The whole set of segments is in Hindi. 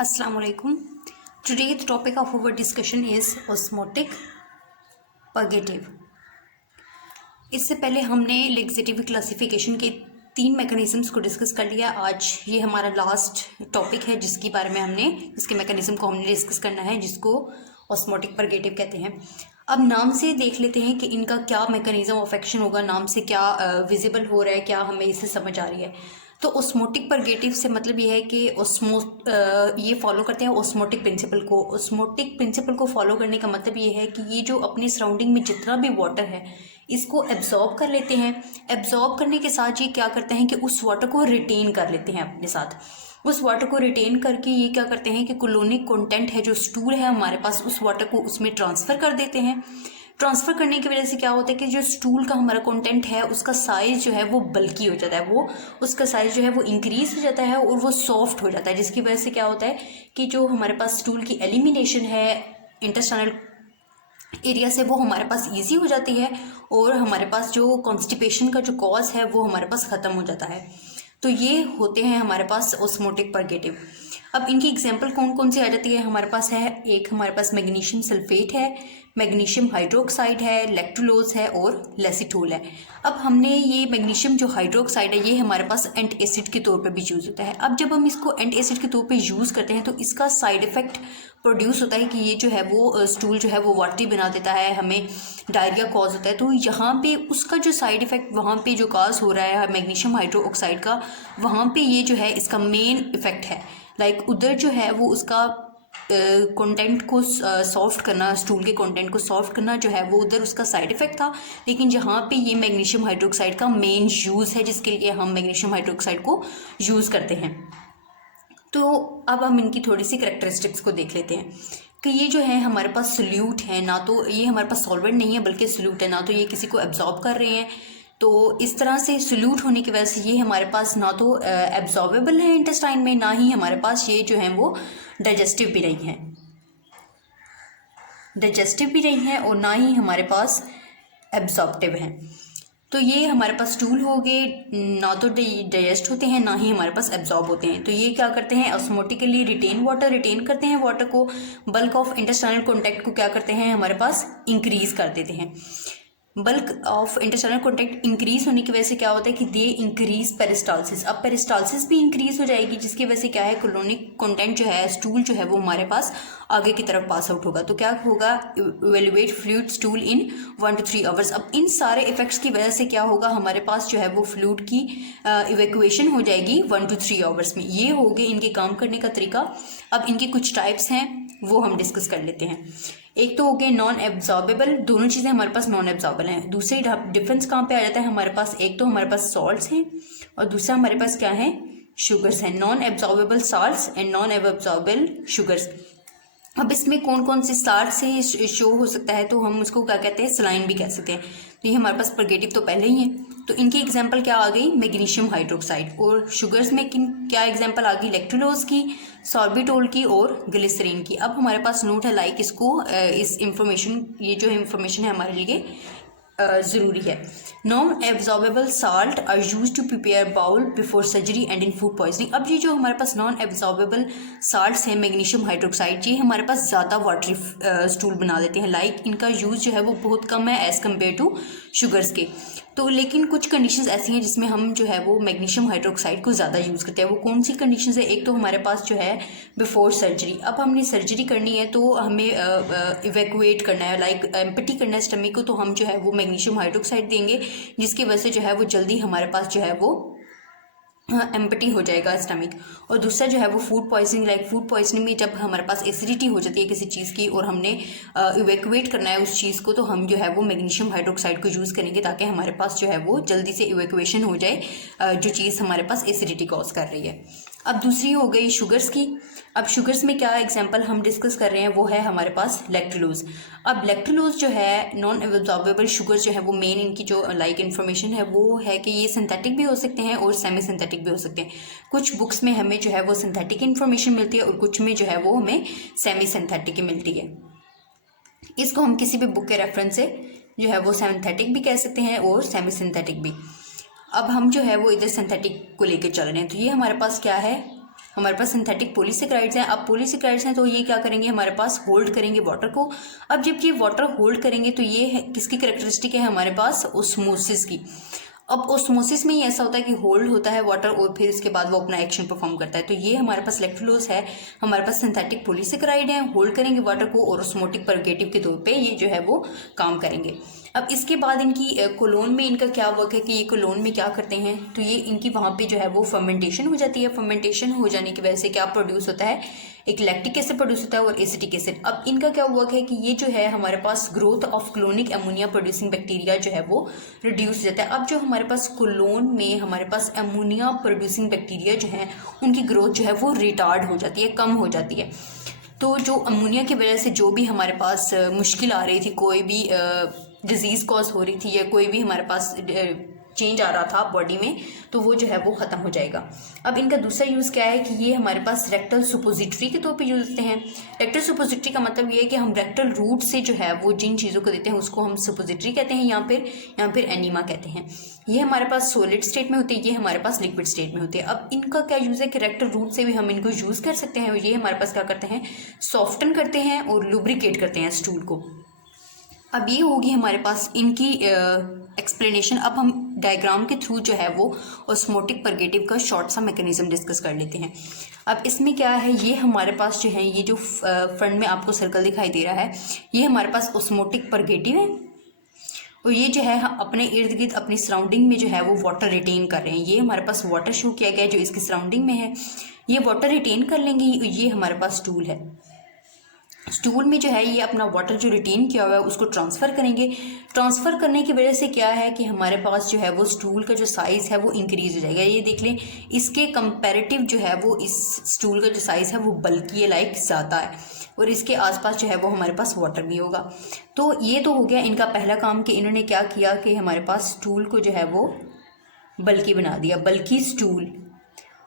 Assalamu alaikum. Today the topic of our discussion is osmotic purgative. इससे पहले हमने लेक्सेटिव क्लासिफिकेशन के 3 मैकेनिज्म्स को डिस्कस कर लिया। आज ये हमारा लास्ट टॉपिक है जिसके बारे में हमने इसके मैकेनिज्म को हमने डिस्कस करना है, जिसको ऑस्मोटिक परगेटिव कहते हैं। अब नाम से देख लेते हैं कि इनका क्या मैकेनिज्म ऑफ एक्शन होगा, नाम से क्या विजिबल हो रहा है, क्या हमें इससे समझ आ रही है। तो ऑस्मोटिक परगेटिव से मतलब ये है कि ये फॉलो करते हैं ऑस्मोटिक प्रिंसिपल को। ऑस्मोटिक प्रिंसिपल को फॉलो करने का मतलब ये है कि ये जो अपने सराउंडिंग में जितना भी वाटर है इसको एब्जॉर्ब कर लेते हैं। एब्जॉर्ब करने के साथ ये क्या करते हैं कि उस वाटर को रिटेन कर लेते हैं अपने साथ। उस वाटर को रिटेन करके ये क्या करते हैं कि कोलोनिक कंटेंट है, जो स्टूल है हमारे पास, उस वाटर को उसमें ट्रांसफ़र कर देते हैं। ट्रांसफ़र करने की वजह से क्या होता है कि जो स्टूल का हमारा कंटेंट है उसका साइज़ जो है वो बल्की हो जाता है, वो उसका साइज़ जो है वो इंक्रीज़ हो जाता है और वो सॉफ्ट हो जाता है, जिसकी वजह से क्या होता है कि जो हमारे पास स्टूल की एलिमिनेशन है इंटेस्टाइनल एरिया से वो हमारे पास ईजी हो जाती है और हमारे पास जो कॉन्स्टिपेशन का जो कॉज है वो हमारे पास ख़त्म हो जाता है। तो ये होते हैं हमारे पास ऑस्मोटिक परगेटिव। अब इनकी एग्जांपल कौन कौन सी आ जाती है हमारे पास है, एक हमारे पास मैग्नीशियम सल्फेट है, मैग्नीशियम हाइड्रोक्साइड है, लैक्टुलोज है और लेसिटोल है। अब हमने ये मैग्नीशियम जो हाइड्रोक्साइड है ये हमारे पास एंट एसिड के तौर पे भी यूज़ होता है। अब जब हम इसको एंट एसिड के तौर पे यूज़ करते हैं तो इसका साइड इफ़ेक्ट प्रोड्यूस होता है कि ये जो है वो स्टूल जो है वो वाटरी बना देता है, हमें डायरिया कॉज होता है। तो यहाँ पे उसका जो साइड इफ़ेक्ट वहाँ पे जो कॉज हो रहा है मैग्नीशियम हाइड्रोक्साइड का, वहाँ पे ये जो है इसका मेन इफ़ेक्ट है। लाइक उधर जो है वो उसका कंटेंट को सॉफ्ट करना, स्टूल के कंटेंट को सॉफ्ट करना जो है वो उधर उसका साइड इफ़ेक्ट था, लेकिन जहाँ पे ये मैग्नीशियम हाइड्रोक्साइड का मेन यूज़ है जिसके लिए हम मैग्नीशियम हाइड्रोक्साइड को यूज़ करते हैं। तो अब हम इनकी थोड़ी सी कैरेक्टरिस्टिक्स को देख लेते हैं कि ये जो है हमारे पास सोल्यूट है, ना तो ये हमारे पास सॉल्वेंट नहीं है बल्कि सोल्यूट है, ना तो ये किसी को एब्जॉर्ब कर रहे हैं। तो इस तरह से सोल्यूट होने की वजह से ये हमारे पास ना तो एब्जॉर्बेबल है इंटेस्टाइन में, ना ही हमारे पास ये जो है वो डाइजेस्टिव भी नहीं है और ना ही हमारे पास एब्जॉर्प्टिव है। तो ये हमारे पास स्टूल हो गए, ना तो डाइजेस्ट होते हैं ना ही हमारे पास एब्जॉर्ब होते हैं। तो ये क्या करते हैं, ऑस्मोटिकली रिटेन करते हैं वाटर को, बल्क ऑफ इंटेस्टाइनल कॉन्टैक्ट को क्या करते हैं हमारे पास इंक्रीज कर देते हैं। Bulk of intestinal contact increase होने की वजह से क्या होता है कि दे इंक्रीज पेरिस्टाल्सिस। अब पेरिस्टाल्सिस भी इंक्रीज हो जाएगी जिसकी वजह से क्या है, कोलोनिक कंटेंट जो है स्टूल जो है वो हमारे पास आगे की तरफ पास आउट होगा। तो क्या होगा, evaluate fluid stool in 1 to 3 hours. अब इन सारे इफेक्ट्स की वजह से क्या होगा, हमारे पास जो है वो फ्लूइड की इवैक्यूएशन हो जाएगी 1 to 3 आवर्स में। ये हो गए इनके काम करने का तरीका। अब इनके कुछ टाइप्स हैं वो हम डिस्कस कर लेते हैं। एक तो हो गए नॉन एब्जॉर्बेबल, दोनों चीज़ें हमारे पास नॉन एब्जॉर्बेबल हैं। दूसरे डिफरेंस कहाँ पे आ जाता है हमारे पास, एक तो हमारे पास सॉल्ट्स हैं और दूसरा हमारे पास क्या है, शुगर्स हैं। Non absorbable salts and non absorbable sugars. अब इसमें कौन कौन से स्टार्ट से शो हो सकता है, तो हम उसको क्या कहते हैं, सलाइन भी कह सकते हैं। तो ये हमारे पास परगेटिव तो पहले ही है। तो इनकी एग्जांपल क्या आ गई, मैग्नीशियम हाइड्रोक्साइड। और शुगर्स में क्या एग्जांपल आ गई, लैक्टुलोज की, सॉर्बिटोल की और ग्लिसरीन की। अब हमारे पास नोट है लाइक इसको इस इंफॉर्मेशन, ये जो इंफॉर्मेशन है हमारे लिए ज़रूरी है। Non absorbable salt are use to prepare bowel before surgery and in food poisoning. अब ये जो हमारे पास नॉन एब्जॉर्बेबल साल्ट्स हैं, मैग्नीशियम हाइड्रोक्साइड, ये हमारे पास ज़्यादा वाटरी स्टूल बना देते हैं। लाइक इनका यूज़ जो है वो बहुत कम है एज़ कम्पेयर टू शुगर्स के। तो लेकिन कुछ कंडीशंस ऐसी हैं जिसमें हम जो है वो मैग्नीशियम हाइड्रोक्साइड को ज़्यादा यूज़ करते हैं। वो कौन सी कंडीशंस है, एक तो हमारे पास जो है बिफोर सर्जरी। अब हमने सर्जरी करनी है तो हमें इवैक्यूएट करना है, लाइक एम्प्टी करना है स्टमक को, तो हम जो है वो मैग्नीशियम हाइड्रोक्साइड देंगे जिसकी वजह से जो है वो जल्दी हमारे पास जो है वो एम्प्टी हो जाएगा स्टमक। और दूसरा जो है वो food poisoning, like food poisoning में जब हमारे पास एसिडिटी हो जाती है किसी चीज़ की और हमने इवैक्यूएट करना है उस चीज़ को, तो हम जो है वो मैग्नीशियम हाइड्रोक्साइड को यूज़ करेंगे ताकि हमारे पास जो है वो जल्दी से इवैक्यूएशन हो जाए जो चीज़ हमारे पास एसिडिटी कॉज कर रही है। अब दूसरी हो गई शुगर्स की। अब शुगर्स में क्या एग्जांपल हम डिस्कस कर रहे हैं, वो है हमारे पास लैक्टुलोज। अब लैक्टुलोज जो है नॉन एब्जॉर्बेबल शुगर्स जो है वो मेन इनकी जो लाइक इन्फॉर्मेशन है वो है कि ये सिंथेटिक भी हो सकते हैं और सेमी सिंथेटिक भी हो सकते हैं। कुछ बुक्स में हमें जो है वो सिंथेटिक इन्फॉर्मेशन मिलती है और कुछ में जो है वो हमें सेमी सिंथेटिक ही मिलती है। इसको हम किसी भी बुक के रेफरेंस से जो है वो सिंथेटिक भी कह सकते हैं और सेमी सिंथेटिक भी। अब हम जो है वो इधर सिंथेटिक को लेकर चल रहे हैं। तो ये हमारे पास क्या है, हमारे पास सिंथेटिक पॉलीसेकेराइड्स हैं। अब पॉलीसेकेराइड्स हैं तो ये क्या करेंगे, हमारे पास होल्ड करेंगे वाटर को। अब जब ये वाटर होल्ड करेंगे तो ये किसकी कैरेक्टरिस्टिक है, हमारे पास ऑस्मोसिस की। अब ऑस्मोसिस में ही ऐसा होता है कि होल्ड होता है वाटर और फिर इसके बाद वो अपना एक्शन परफॉर्म करता है। तो ये हमारे पास इलेक्ट्रोलोज है, हमारे पास सिंथेटिक पॉलीसेकेराइड है, होल्ड करेंगे वाटर को और ऑस्मोटिक परगेटिव के तौर पे ये जो है वो काम करेंगे। अब इसके बाद इनकी कोलोन में इनका क्या वर्क है कि ये कोलोन में क्या करते हैं, तो ये इनकी वहाँ पे जो है वो फर्मेंटेशन हो जाती है। फर्मेंटेशन हो जाने की वजह से क्या प्रोड्यूस होता है, एक लैक्टिक एसिड प्रोड्यूस होता है और एसिटिक एसिड। अब इनका क्या वर्क है कि ये जो है हमारे पास growth of clonic ammonia producing bacteria जो है वो रिड्यूस हो जाता है। अब जो हमारे पास कोलोन में हमारे पास अमोनिया प्रोड्यूसिंग बैक्टीरिया जो है उनकी ग्रोथ जो है वो रिटार्ड हो जाती है, कम हो जाती है। तो जो अमोनिया की वजह से जो भी हमारे पास मुश्किल आ रही थी, कोई भी डिजीज़ कॉज हो रही थी या कोई भी हमारे पास चेंज आ रहा था बॉडी में, तो वो जो है वो ख़त्म हो जाएगा। अब इनका दूसरा यूज़ क्या है कि ये हमारे पास रेक्टल सुपोजिटरी के तौर पे यूज़ होते हैं। रेक्टल सुपोजिटरी का मतलब ये है कि हम रेक्टल रूट से जो है वो जिन चीज़ों को देते हैं उसको हम सुपोजिटरी कहते हैं, या फिर एनीमा कहते हैं। ये हमारे पास सॉलिड स्टेट में होते हैं, ये हमारे पास लिक्विड स्टेट में होते हैं। अब इनका क्या यूज़ है कि रेक्टल रूट से भी हम इनको यूज़ कर सकते हैं और ये हमारे पास क्या करते हैं, सॉफ्टन करते हैं और लुब्रिकेट करते हैं स्टूल को। अब ये होगी हमारे पास इनकी एक्सप्लेनेशन। अब हम डायग्राम के थ्रू जो है वो ऑस्मोटिक परगेटिव का शॉर्ट सा मैकेनिज्म डिस्कस कर लेते हैं। अब इसमें क्या है, ये हमारे पास जो है ये जो फ्रंट में आपको सर्कल दिखाई दे रहा है ये हमारे पास ऑस्मोटिक परगेटिव है और ये जो है अपने इर्द गिर्द अपनी सराउंडिंग में जो है वो वाटर रिटेन कर रहे हैं। ये हमारे पास वाटर शो किया गया है जो इसकी सराउंडिंग में है, ये वाटर रिटेन कर लेंगे। ये हमारे पास स्टूल है, स्टूल में जो है ये अपना वाटर जो रिटेन किया हुआ है उसको ट्रांसफ़र करेंगे। ट्रांसफ़र करने की वजह से क्या है कि हमारे पास जो है वो स्टूल का जो साइज़ है वो इंक्रीज़ हो जाएगा। ये देख लें, इसके कंपैरेटिव जो है वो इस स्टूल का जो साइज़ है वो बल्कि लाइक ज़्यादा है और इसके आसपास जो है वो हमारे पास वाटर भी होगा। तो ये तो हो गया इनका पहला काम कि इन्होंने क्या किया कि हमारे पास स्टूल को जो है वो बल्कि बना दिया, बल्कि स्टूल।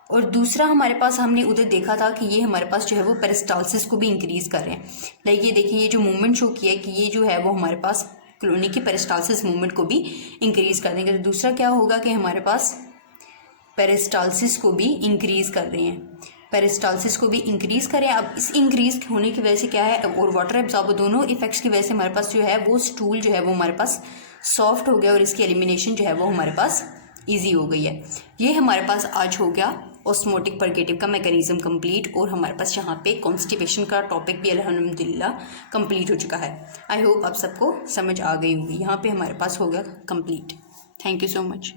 और दूसरा हमारे पास हमने उधर देखा था कि ये हमारे पास जो है वो पेरिस्टाल्सिस को भी इंक्रीज़ कर रहे हैं। लाइक ये देखिए, ये जो मूवमेंट शो किया है कि ये जो है वो हमारे पास कॉलोनी की पेरिस्टाल्सिस मूवमेंट को भी इंक्रीज़ कर देंगे। तो दूसरा क्या होगा कि हमारे पास पेरिस्टाल्सिस को भी इंक्रीज़ कर रहे हैं, पेरिस्टाल्सिस को भी इंक्रीज़ करें। अब इस इंक्रीज़ होने की वजह से क्या है, और वाटर एब्जॉर्ब, दोनों इफेक्ट्स की वजह से हमारे पास जो है वो स्टूल जो है वो हमारे पास सॉफ्ट हो गया और इसकी एलिमिनेशन जो है वो हमारे पास ईजी हो गई है। ये हमारे पास आज हो गया ऑस्मोटिक परगेटिव का मैकेनिज्म कंप्लीट और हमारे पास यहाँ पे कॉन्स्टिपेशन का टॉपिक भी अल्हम्दुलिल्लाह कंप्लीट हो चुका है। आई होप आप सबको समझ आ गई होगी। यहाँ पे हमारे पास हो गया complete. Thank you so much.